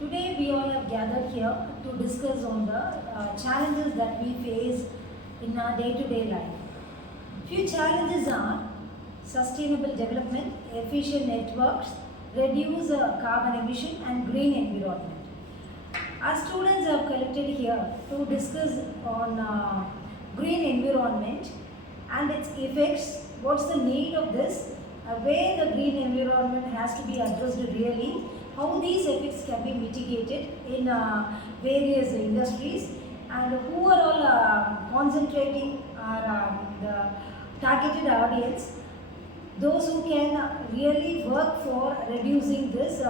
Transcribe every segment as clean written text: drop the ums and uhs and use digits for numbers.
Today we all have gathered here to discuss on the challenges that we face in our day-to-day life. Few challenges are sustainable development, efficient networks, reduce carbon emission and green environment. Our students have collected here to discuss on green environment and its effects, what's the need of this, where the green environment has to be addressed really, how these effects can be mitigated in various industries, and who are all concentrating the targeted audience, those who can really work for reducing this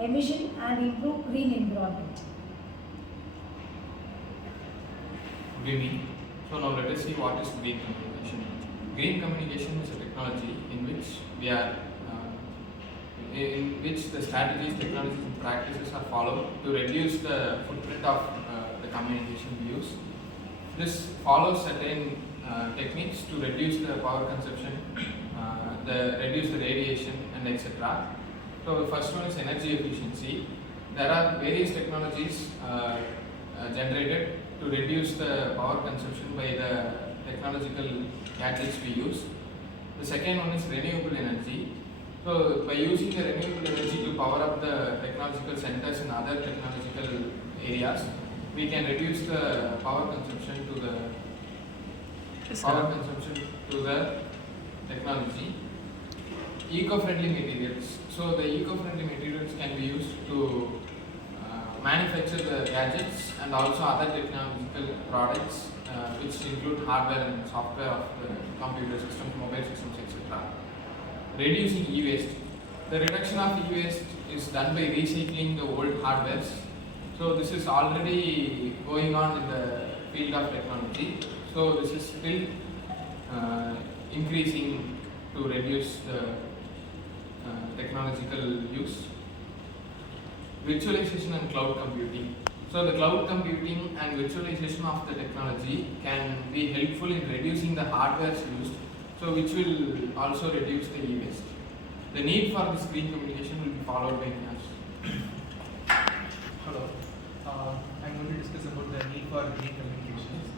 emission and improve green environment. Good evening. So now let us see what is green communication. Green communication is a technology in which the strategies, technologies, and practices are followed to reduce the footprint of the communication we use. This follows certain techniques to reduce the power consumption, reduce the radiation, and etc. So the first one is energy efficiency. There are various technologies generated to reduce the power consumption by the technological gadgets we use. The second one is renewable energy. So by using the renewable energy to power up the technological centers and other technological areas, we can reduce the power consumption to the technology. Eco-friendly materials. So the eco-friendly materials can be used to manufacture the gadgets and also other technological products, which include hardware and software of the computer systems, mobile systems, etc. Reducing e-waste. The reduction of e-waste is done by recycling the old hardwares. So this is already going on in the field of technology. So this is still increasing to reduce the technological use. Virtualization and cloud computing. So the cloud computing and virtualization of the technology can be helpful in reducing the hardware used, so which will also reduce the e-waste. The need for this green communication will be followed by us. Hello. I'm going to discuss about the need for green communications.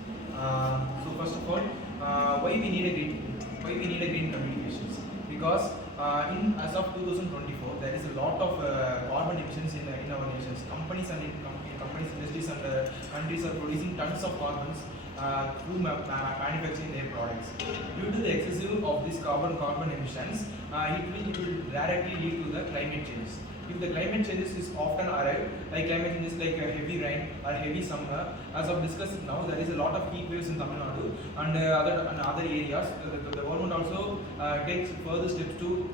So first of all, why we need a green communications? Because as of 2024, there is a lot of carbon emissions in our nations. Companies, industries, and countries are producing tons of carbons through manufacturing their products. Due to the excessive of this carbon emissions, it will directly lead to the climate changes. If the climate changes is often arrive, like climate changes like heavy rain or heavy summer, as I've discussed now, there is a lot of heat waves in Tamil Nadu and other areas. The government also takes further steps to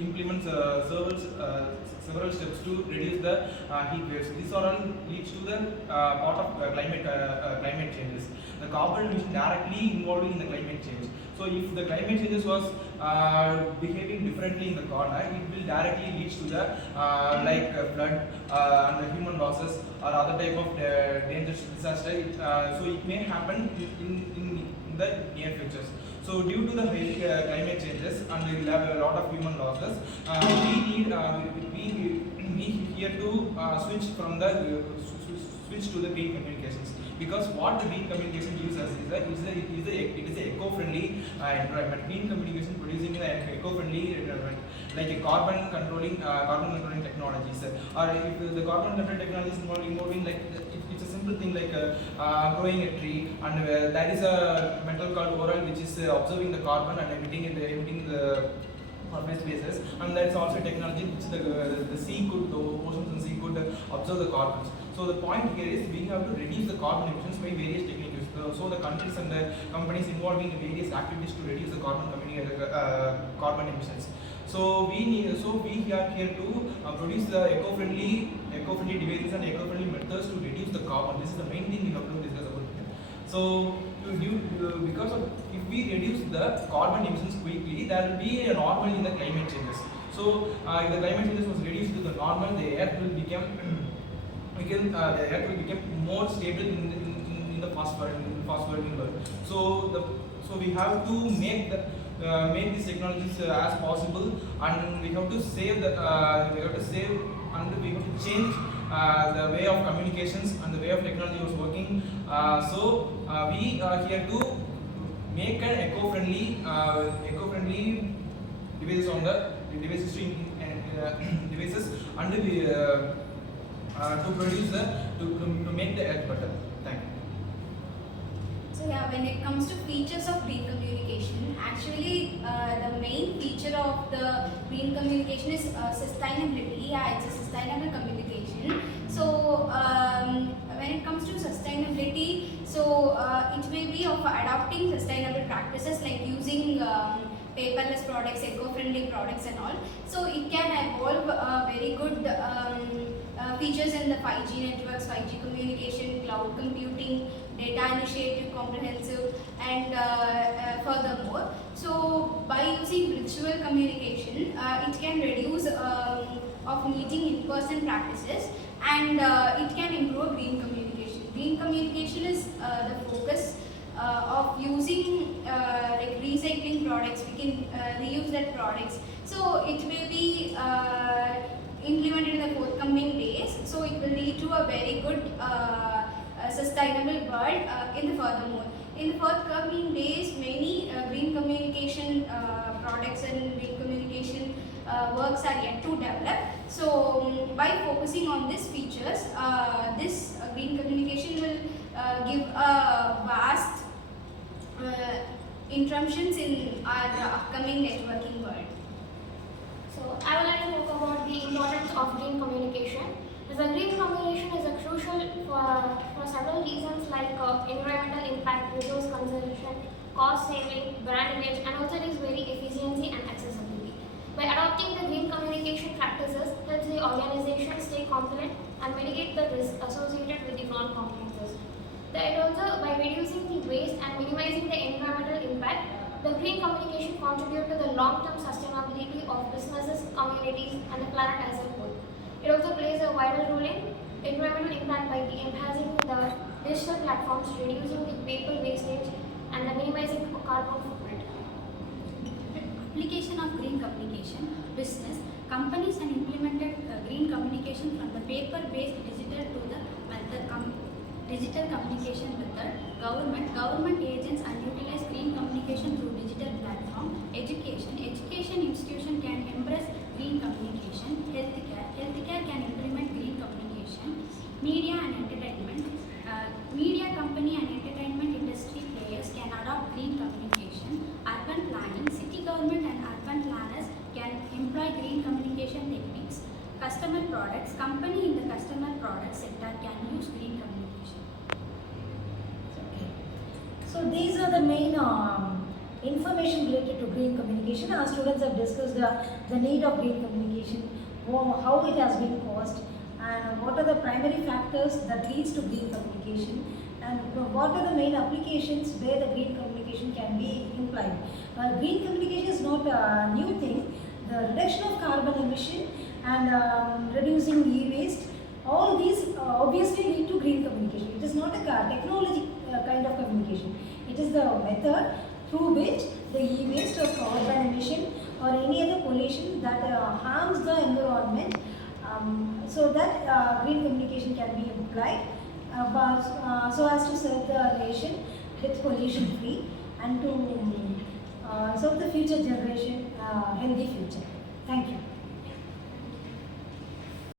implement several steps to reduce the heat waves. This all leads to the part of climate changes. The carbon emission directly involving in the climate change. So if the climate changes was behaving differently in the corner, it will directly lead to the flood and the human losses or other type of dangerous disaster. So it may happen in the near futures. So due to the heavy climate changes and we will have a lot of human losses, we here to switch to the green communications, because what the green communication uses is a eco-friendly environment. Green communication producing an eco-friendly environment, like a carbon controlling technologies, or if the carbon control technologies involving like it's a simple thing like growing a tree, and there is a metal called oral which is observing the carbon and emitting the surface basis, and there is also technology which the oceans and sea could observe the carbons. So the point here is we have to reduce the carbon emissions by various techniques. So the countries and the companies involving in various activities to reduce the carbon emissions. So we are here to produce the eco-friendly devices and eco-friendly methods to reduce the carbon. This is the main thing we have to discuss about here. So because of if we reduce the carbon emissions quickly, there will be a normal in the climate changes. So if the climate changes was reduced to the normal, the earth will become more stable in the fast-moving world. So we have to make make these technologies as possible, and we have to save the and we have to change the way of communications and the way of technology was working. We are here to make an eco-friendly devices on the devices devices, and we to produce the to make the earth better. Thank you. So yeah, when it comes to features of green communication, actually the main feature of the green communication is sustainability. Yeah, it's a sustainable communication. So when it comes to sustainability, so it may be of adopting sustainable practices like using paperless products, eco-friendly products and all. So it can involve very good features in the 5G networks, 5G communication, cloud computing, data initiative, comprehensive, and furthermore. So by using virtual communication, it can reduce of meeting in-person practices, and it can improve green communication. Green communication is the focus of using like recycling products. We can reuse that products. So it may be implemented in the forthcoming days. So it will lead to a very good sustainable world in the furthermore. In the forthcoming days, many green communication products and green communication works are yet to develop. So by focusing on these features, this green communication will give a vast interruptions in our upcoming networking world. So I would like to talk about the importance of green communication. The green communication is crucial for several reasons like environmental impact, resource conservation, cost saving, brand image, and also it is very efficiency and accessibility. By adopting the green communication practices, helps the organization stay compliant and mitigate the risk associated with the non-compliances. It also, by reducing the waste and minimizing the environmental impact, the green communication contribute to the long-term sustainability of businesses, communities, and the planet as a whole. It also plays a vital role in environmental impact by enhancing the digital platforms, reducing the paper wastage, and the minimizing carbon footprint. Application of green communication, business, companies and implemented green communication from the paper-based digital to the digital communication method. Government agents and utilize green communication through digital platform. Education institution can embrace green communication. Healthcare can implement green communication. Media and entertainment, media company and entertainment industry players can adopt green communication. Urban planning, city government and urban planners can employ green communication techniques. Customer products, company in the customer product sector can use green communication. So these are the main information related to green communication. Our students have discussed the need of green communication, how it has been caused, and what are the primary factors that leads to green communication, and what are the main applications where the green communication can be implied. Green communication is not a new thing. The reduction of carbon emission and reducing e-waste, all these obviously lead to green communication. It is not a technology kind of communication. It is the method through which the e-waste or carbon emission or any other pollution that harms the environment, so that green communication can be applied so as to serve the nation with pollution free and to serve the future generation healthy future. Thank you.